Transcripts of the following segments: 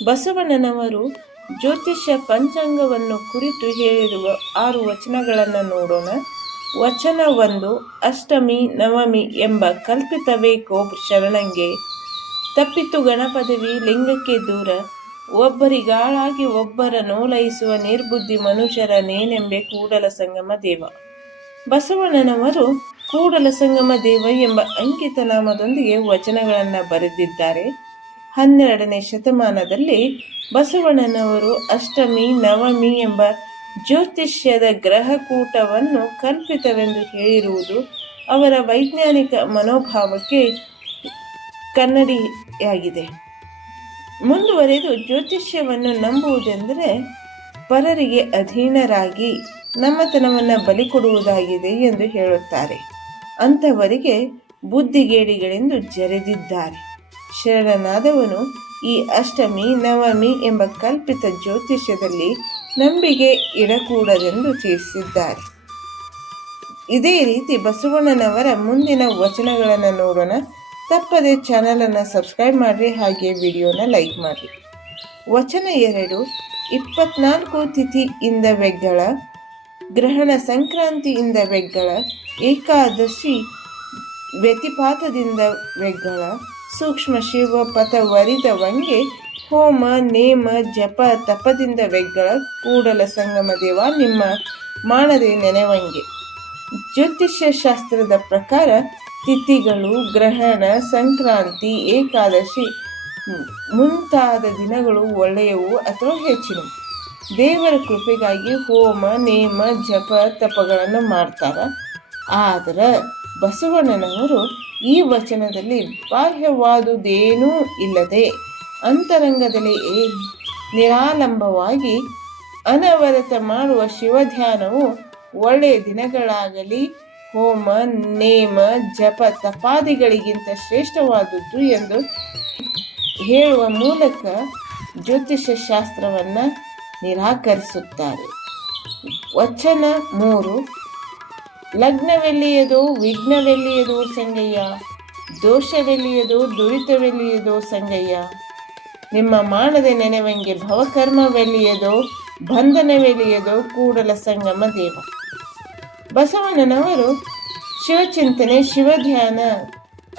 ಬಸವಣ್ಣನವರು ಜ್ಯೋತಿಷ್ಯ ಪಂಚಾಂಗವನ್ನು ಕುರಿತು ಹೇಳಿರುವ 6 ವಚನಗಳನ್ನು ನೋಡೋಣ. ವಚನ 1. ಅಷ್ಟಮಿ ನವಮಿ ಎಂಬ ಕಲ್ಪಿತವೇ ಕೋಪ್ ಶರಣಂಗೆ. ತಪ್ಪಿತು ಗಣಪದವಿ ಲಿಂಗಕ್ಕೆ ದೂರ. ಒಬ್ಬರಿಗಾಳಾಗಿ ಒಬ್ಬರ ನೋಲೈಸುವ ನಿರ್ಬುದ್ಧಿ ಮನುಷ್ಯರ ನೇನೆಂಬೆ ಕೂಡಲ ಸಂಗಮ ದೇವ. ಬಸವಣ್ಣನವರು ಕೂಡಲ ಸಂಗಮ ದೇವ ಎಂಬ ಅಂಕಿತ ನಾಮದೊಂದಿಗೆ ವಚನಗಳನ್ನು ಬರೆದಿದ್ದಾರೆ. 12ನೇ ಶತಮಾನದಲ್ಲಿ ಬಸವಣ್ಣನವರು ಅಷ್ಟಮಿ ನವಮಿ ಎಂಬ ಜ್ಯೋತಿಷ್ಯದ ಗ್ರಹಕೂಟವನ್ನು ಕಲ್ಪಿತವೆಂದು ಹೇಳಿರುವುದು ಅವರ ವೈಜ್ಞಾನಿಕ ಮನೋಭಾವಕ್ಕೆ ಕನ್ನಡಿಯಾಗಿದೆ. ಮುಂದುವರೆದು ಜ್ಯೋತಿಷ್ಯವನ್ನು ನಂಬುವುದೆಂದರೆ ಪರರಿಗೆ ಅಧೀನರಾಗಿ ನಮ್ಮತನವನ್ನು ಬಲಿ ಕೊಡುವುದಾಗಿದೆ ಎಂದು ಹೇಳುತ್ತಾರೆ. ಅಂಥವರಿಗೆ ಬುದ್ಧಿಗೇಡಿಗಳೆಂದು ಜರೆದಿದ್ದಾರೆ. ಶರಣನಾದವನು ಈ ಅಷ್ಟಮಿ ನವಮಿ ಎಂಬ ಕಲ್ಪಿತ ಜ್ಯೋತಿಷ್ಯದಲ್ಲಿ ನಂಬಿಕೆ ಇಡಕೂಡದೆಂದು ತಿಳಿಸಿದ್ದಾರೆ. ಇದೇ ರೀತಿ ಬಸವಣ್ಣನವರ ಮುಂದಿನ ವಚನಗಳನ್ನು ನೋಡೋಣ. ತಪ್ಪದೆ ಚಾನಲನ್ನು ಸಬ್ಸ್ಕ್ರೈಬ್ ಮಾಡಿರಿ, ಹಾಗೆ ವಿಡಿಯೋನ ಲೈಕ್ ಮಾಡಿರಿ. ವಚನ 2. 24 ತಿಥಿಯಿಂದ ವೆಗ್ಗಳ, ಗ್ರಹಣ ಸಂಕ್ರಾಂತಿಯಿಂದ ವೆಗ್ಗಳ, ಏಕಾದಶಿ ವ್ಯತಿಪಾತದಿಂದ ವೆಗ್ಗಳ, ಸೂಕ್ಷ್ಮ ಶಿವ ಪಥ ವರಿದವಂಗೆ, ಹೋಮ ನೇಮ ಜಪ ತಪದಿಂದ ವೆಗ್ಗಳ, ಕೂಡಲ ಸಂಗಮ ದೇವ ನಿಮ್ಮ ಮಾಡದೆ ನೆನೆವಂಗೆ. ಜ್ಯೋತಿಷ್ಯ ಶಾಸ್ತ್ರದ ಪ್ರಕಾರ ತಿಥಿಗಳು, ಗ್ರಹಣ, ಸಂಕ್ರಾಂತಿ, ಏಕಾದಶಿ ಮುಂತಾದ ದಿನಗಳು ಒಳ್ಳೆಯವು ಅಥವಾ ಹೆಚ್ಚಿನವು. ದೇವರ ಕೃಪೆಗಾಗಿ ಹೋಮ ನೇಮ ಜಪ ತಪಗಳನ್ನು ಮಾಡ್ತಾರೆ. ಆದರೆ ಬಸವಣ್ಣನವರು ಈ ವಚನದಲ್ಲಿ ಬಾಹ್ಯವಾದುದೇನೂ ಇಲ್ಲದೆ ಅಂತರಂಗದಲ್ಲಿ ನಿರಾಲಂಬವಾಗಿ ಅನವರತ ಮಾಡುವ ಶಿವಧ್ಯಾನವು ಒಳ್ಳೆಯ ದಿನಗಳಾಗಲಿ ಹೋಮ ನೇಮ ಜಪ ತಪಾದಿಗಳಿಗಿಂತ ಶ್ರೇಷ್ಠವಾದದ್ದು ಎಂದು ಹೇಳುವ ಮೂಲಕ ಜ್ಯೋತಿಷ್ಯ ಶಾಸ್ತ್ರವನ್ನು ನಿರಾಕರಿಸುತ್ತಾರೆ. ವಚನ 3. ಲಗ್ನವೆಲ್ಲಿಯದೋ ವಿಘ್ನವೆಲ್ಲಿಯದೋ ಸಂಗಯ್ಯ, ದೋಷವೆಲ್ಲಿಯದೋ ದುರಿತವೆಲ್ಲಿಯದೋ ಸಂಗಯ್ಯ, ನಿಮ್ಮ ಮಾಡದೆ ನೆನೆವಂಗೆ ಭವಕರ್ಮವೆಲ್ಲಿಯದೋ ಬಂಧನವೆಲ್ಲಿಯದೋ ಕೂಡಲ ಸಂಗಮ ದೇವ. ಬಸವಣ್ಣನವರು ಶಿವಚಿಂತನೆ, ಶಿವಧ್ಯಾನ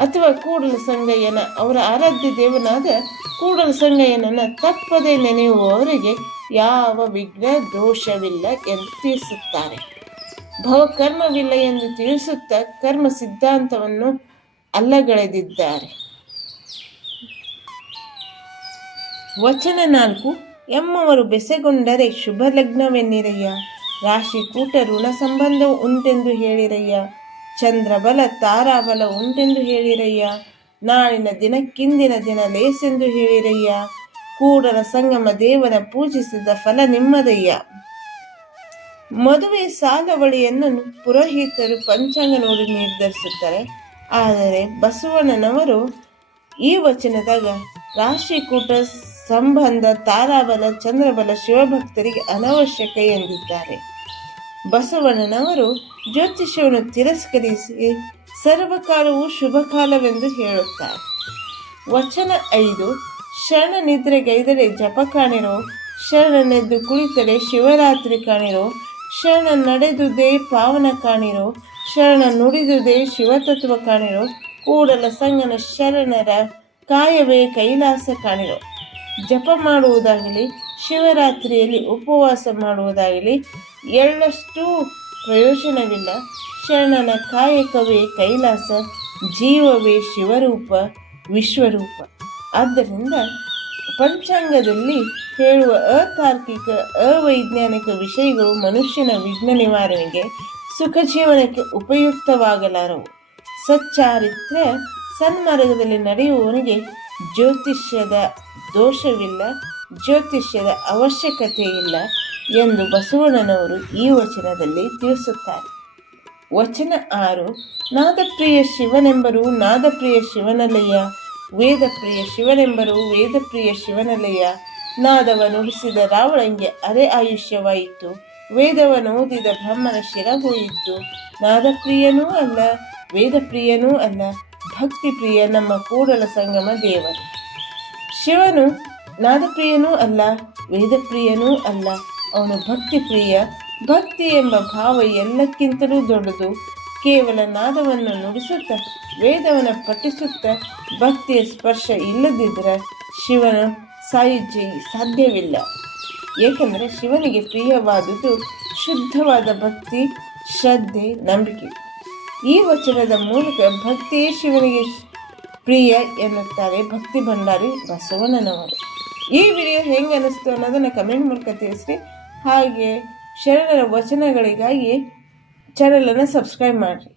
ಅಥವಾ ಕೂಡಲ ಸಂಗಯ್ಯನ, ಅವರ ಆರಾಧ್ಯ ದೇವನಾದ ಕೂಡಲ ಸಂಗಯ್ಯನನ್ನು ತಪ್ಪದೆ ನೆನೆಯುವವರಿಗೆ ಯಾವ ವಿಘ್ನ ದೋಷವಿಲ್ಲ ಎಂದು ತಿಳಿಸುತ್ತಾರೆ. ಭವಕರ್ಮವಿಲ್ಲ ಎಂದು ತಿಳಿಸುತ್ತಾ ಕರ್ಮ ಸಿದ್ಧಾಂತವನ್ನು ಅಲ್ಲಗಳೆದಿದ್ದಾರೆ. ವಚನ 4. ಎಮ್ಮವರು ಬೆಸೆಗೊಂಡರೆ ಶುಭ ಲಗ್ನವೆನ್ನಿರಯ್ಯ, ರಾಶಿ ಕೂಟ ಋಣ ಸಂಬಂಧ ಉಂಟೆಂದು ಹೇಳಿರಯ್ಯ, ಚಂದ್ರಬಲ ತಾರಾಬಲ ಉಂಟೆಂದು ಹೇಳಿರಯ್ಯ, ನಾಳಿನ ದಿನಕ್ಕಿಂದಿನ ದಿನ ಲೇಸೆಂದು ಹೇಳಿರಯ್ಯ, ಕೂಡಲ ಸಂಗಮ ದೇವನ ಪೂಜಿಸಿದ ಫಲ ನಿಮ್ಮದಯ್ಯ. ಮದುವೆ ಸಾಲವಳಿಯನ್ನು ಪುರೋಹಿತರು ಪಂಚಾಂಗ ನೋಡಿ ನಿರ್ಧರಿಸುತ್ತಾರೆ. ಆದರೆ ಬಸವಣ್ಣನವರು ಈ ವಚನದಾಗ ರಾಶಿಕೂಟ ಸಂಬಂಧ, ತಾರಾಬಲ, ಚಂದ್ರಬಲ ಶಿವಭಕ್ತರಿಗೆ ಅನವಶ್ಯಕ ಎಂದಿದ್ದಾರೆ. ಬಸವಣ್ಣನವರು ಜ್ಯೋತಿಷ್ಯವನ್ನು ತಿರಸ್ಕರಿಸಿ ಸರ್ವಕಾಲವು ಶುಭ ಕಾಲವೆಂದು ಹೇಳುತ್ತಾರೆ. ವಚನ 5. ಶರಣ ನಿದ್ರೆಗೈದರೆ ಜಪ ಕಾಣಿರೋ, ಶರಣನೆದ್ದು ಕುಳಿತರೆ ಶಿವರಾತ್ರಿ ಕಾಣಿರೋ, ಶರಣ ನಡೆದುದೇ ಪಾವನ ಕಾಣಿರೋ, ಶರಣ ನುಡಿದುದೇ ಶಿವತತ್ವ ಕಾಣಿರೋ, ಕೂಡಲ ಸಂಗನ ಶರಣರ ಕಾಯವೇ ಕೈಲಾಸ ಕಾಣಿರೋ. ಜಪ ಮಾಡುವುದಾಗಲಿ ಶಿವರಾತ್ರಿಯಲ್ಲಿ ಉಪವಾಸ ಮಾಡುವುದಾಗಲಿ ಎಳ್ಳಷ್ಟು ಪ್ರಯೋಜನವಿಲ್ಲ. ಶರಣನ ಕಾಯಕವೇ ಕೈಲಾಸ, ಜೀವವೇ ಶಿವರೂಪ ವಿಶ್ವರೂಪ. ಆದ್ದರಿಂದ ಪಂಚಾಂಗದಲ್ಲಿ ಹೇಳುವ ಅತಾರ್ಕಿಕ ಅವೈಜ್ಞಾನಿಕ ವಿಷಯಗಳು ಮನುಷ್ಯನ ವಿಘ್ನ ನಿವಾರಣೆಗೆ, ಸುಖ ಜೀವನಕ್ಕೆ ಉಪಯುಕ್ತವಾಗಲಾರವು. ಸಚ್ಚಾರಿತ್ರ್ಯ ಸನ್ಮಾರ್ಗದಲ್ಲಿ ನಡೆಯುವವನಿಗೆ ಜ್ಯೋತಿಷ್ಯದ ದೋಷವಿಲ್ಲ, ಜ್ಯೋತಿಷ್ಯದ ಅವಶ್ಯಕತೆ ಇಲ್ಲ ಎಂದು ಬಸವಣ್ಣನವರು ಈ ವಚನದಲ್ಲಿ ತಿಳಿಸುತ್ತಾರೆ. ವಚನ 6. ನಾದಪ್ರಿಯ ಶಿವನೆಂಬರು ನಾದಪ್ರಿಯ ಶಿವನಲ್ಲಯ್ಯ, ವೇದಪ್ರಿಯ ಶಿವನೆಂಬರು ವೇದಪ್ರಿಯ ಶಿವನಲ್ಲಯ್ಯ, ನಾದವ ನುಡಿಸಿದ ರಾವಣಂಗೆ ಅರೆ ಆಯುಷ್ಯವಾಯಿತು, ವೇದವನ್ನು ಓದಿದ ಬ್ರಹ್ಮನ ಶಿರ ಹೋಯಿತು. ನಾದಪ್ರಿಯನೂ ಅಲ್ಲ, ವೇದಪ್ರಿಯನೂ ಅಲ್ಲ, ಭಕ್ತಿಪ್ರಿಯ ನಮ್ಮ ಕೂಡಲ ಸಂಗಮ ದೇವರು. ಶಿವನು ನಾದಪ್ರಿಯನೂ ಅಲ್ಲ, ವೇದಪ್ರಿಯನೂ ಅಲ್ಲ. ಅವನು ಭಕ್ತಿ ಪ್ರಿಯ. ಭಕ್ತಿ ಎಂಬ ಭಾವ ಎಲ್ಲಕ್ಕಿಂತಲೂ ದೊಡ್ಡದು. ಕೇವಲ ನಾದವನ್ನು ನುಡಿಸುತ್ತಾ ವೇದವನ್ನು ಪಠಿಸುತ್ತಾ ಭಕ್ತಿಯ ಸ್ಪರ್ಶ ಇಲ್ಲದಿದ್ದರೆ ಶಿವನ ಸಾಯುಜ್ಯ ಸಾಧ್ಯವಿಲ್ಲ. ಏಕೆಂದರೆ ಶಿವನಿಗೆ ಪ್ರಿಯವಾದುದು ಶುದ್ಧವಾದ ಭಕ್ತಿ, ಶ್ರದ್ಧೆ, ನಂಬಿಕೆ. ಈ ವಚನದ ಮೂಲಕ ಭಕ್ತಿಯೇ ಶಿವನಿಗೆ ಪ್ರಿಯ ಎನ್ನುತ್ತಾರೆ ಭಕ್ತಿ ಭಂಡಾರಿ ಬಸವಣ್ಣನವರು. ಈ ವಿಡಿಯೋ ಹೆಂಗೆ ಅನ್ನಿಸ್ತು ಅನ್ನೋದನ್ನು ಕಮೆಂಟ್ ಮೂಲಕ ತಿಳಿಸ್ರಿ. ಹಾಗೆ ಶರಣರ ವಚನಗಳಿಗಾಗಿ ಚಾನಲನ್ನು ಸಬ್ಸ್ಕ್ರೈಬ್ ಮಾಡಿರಿ.